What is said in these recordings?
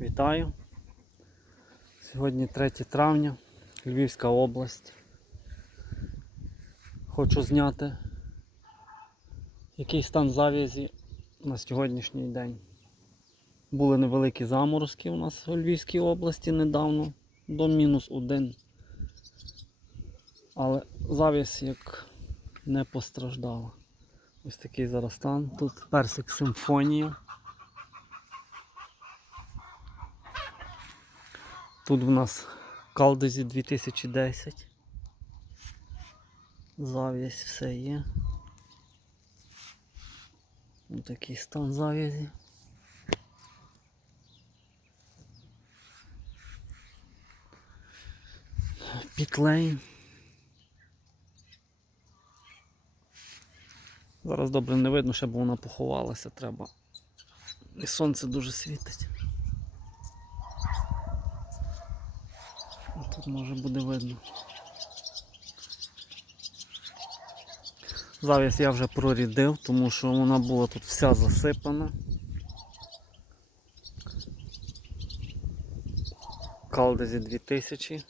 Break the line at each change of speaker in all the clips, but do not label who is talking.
Вітаю. Сьогодні 3 травня, Львівська область. Хочу зняти, який стан зав'язі на сьогоднішній день. Були невеликі заморозки у нас у Львівській області недавно, до мінус один. Але зав'язь як не постраждала. Ось такий зараз стан. Тут персик симфонія. Тут в нас Калдезі 2010. Зав'язь все є. Ось такий стан зав'язі. Пітлейн. Зараз добре не видно, ще бо вона поховалася, треба. І сонце дуже світить. Тут може буде видно. Завіс я вже прорідив, тому що вона була тут вся засипана. Калдезі 2000.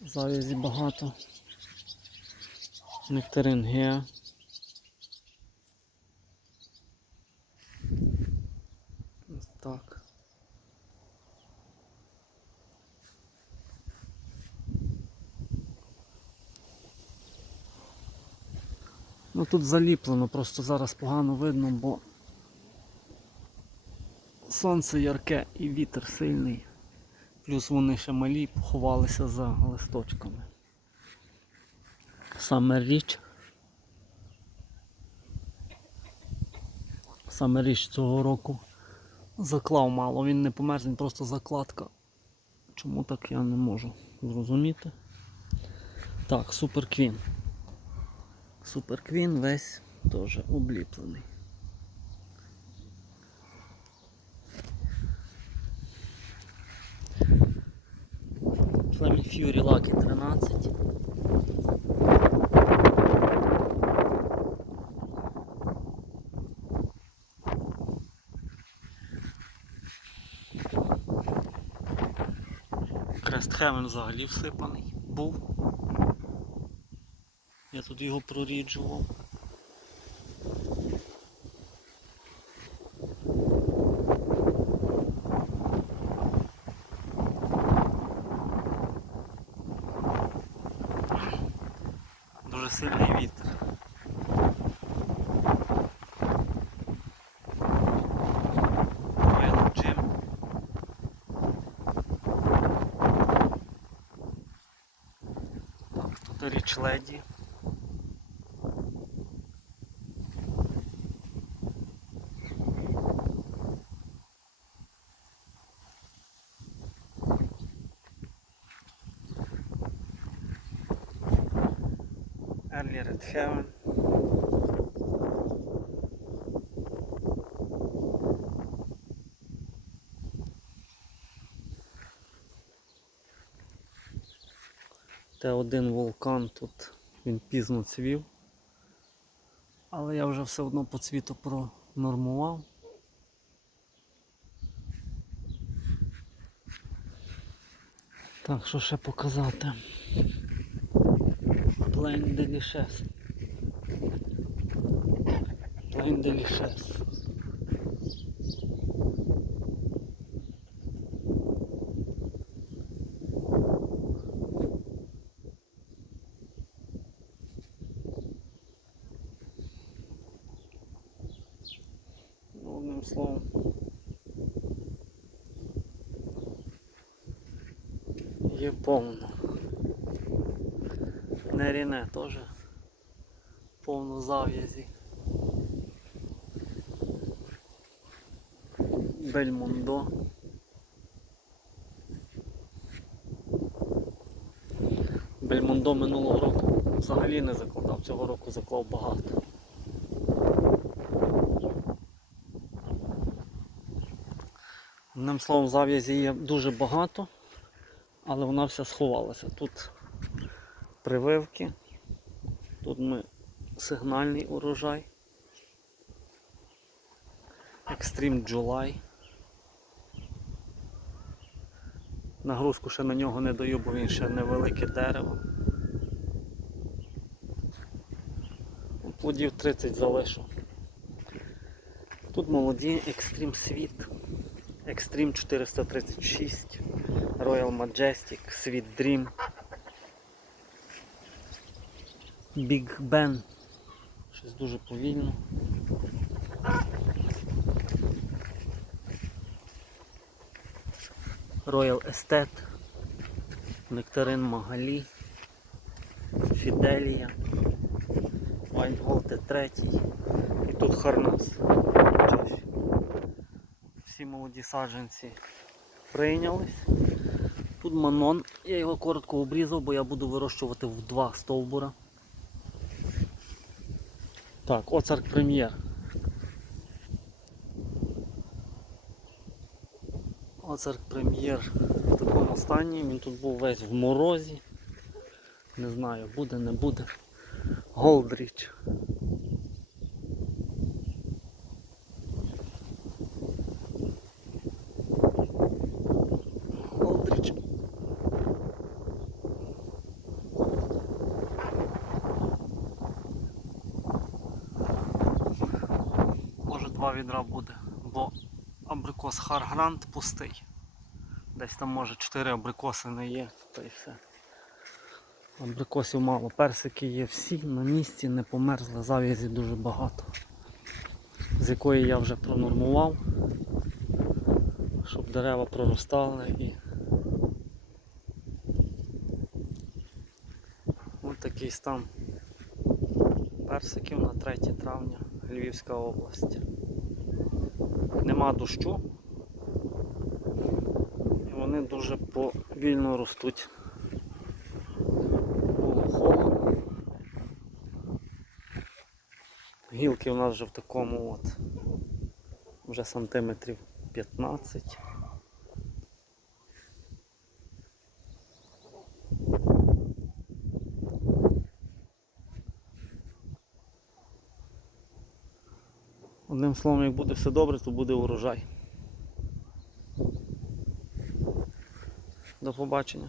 Завязі багато. Нектарин Геа. Ось так. Ну тут заліплено, просто зараз погано видно, бо сонце ярке і вітер сильний. Плюс вони ще малі поховалися за листочками. Саме річ. Саме річ цього року заклав мало, він не померз, він просто закладка. Чому так я не можу зрозуміти. Так, Супер Квін. Супер Квін весь теж обліплений. Flaming Fury Lucky 13. Крест Хевен взагалі всипаний був. Я тут його проріджував. Дуже сильний вітер. Тут річ леді. Early Red Heaven. Т1 вулкан тут він пізно цвів. Але я вже все одно по цвіту пронормував. Так, що ще показати? Plain Delicious. Plain Delicious. Ну, Одним словом. Є повно. Неріне теж повно зав'язі. Бельмондо. Бельмондо минулого року взагалі не закладав, цього року заклав багато. Одним словом, зав'язі є дуже багато, але вона вся сховалася. Тут прививки, тут ми сигнальний урожай. Extreme July. Нагрузку ще на нього не даю, бо він ще невелике дерево. Плодів 30 залишу. Тут молоді Extreme Sweet, Extreme 436, Royal Majestic, Sweet Dream, Big Ben. Щось дуже повільно. Royal Estate, Нектарин Магалі, Фіделія, Вайнголд 3 і тут Харнас. Всі молоді саджанці прийнялись. Тут манон, я його коротко обрізав, бо я буду вирощувати в два стовбура. Так, оцарк прем'єр. Оцарк прем'єр в такому стані, він тут був весь в морозі. Не знаю, буде, не буде. Голдріч. Може два відра буде, бо абрикос Харгрант пустий. Десь там може 4 абрикоси не є, та й все. Абрикосів мало, персики є всі на місці, не померзли, зав'язі дуже багато. З якої я вже пронормував, щоб дерева проростали і Ось такий стан персиків на 3 травня, Львівська область. Нема дощу. І вони дуже повільно ростуть. Гілки у нас вже в такому от вже сантиметрів 15. Одним словом, як буде все добре, то буде урожай. До побачення.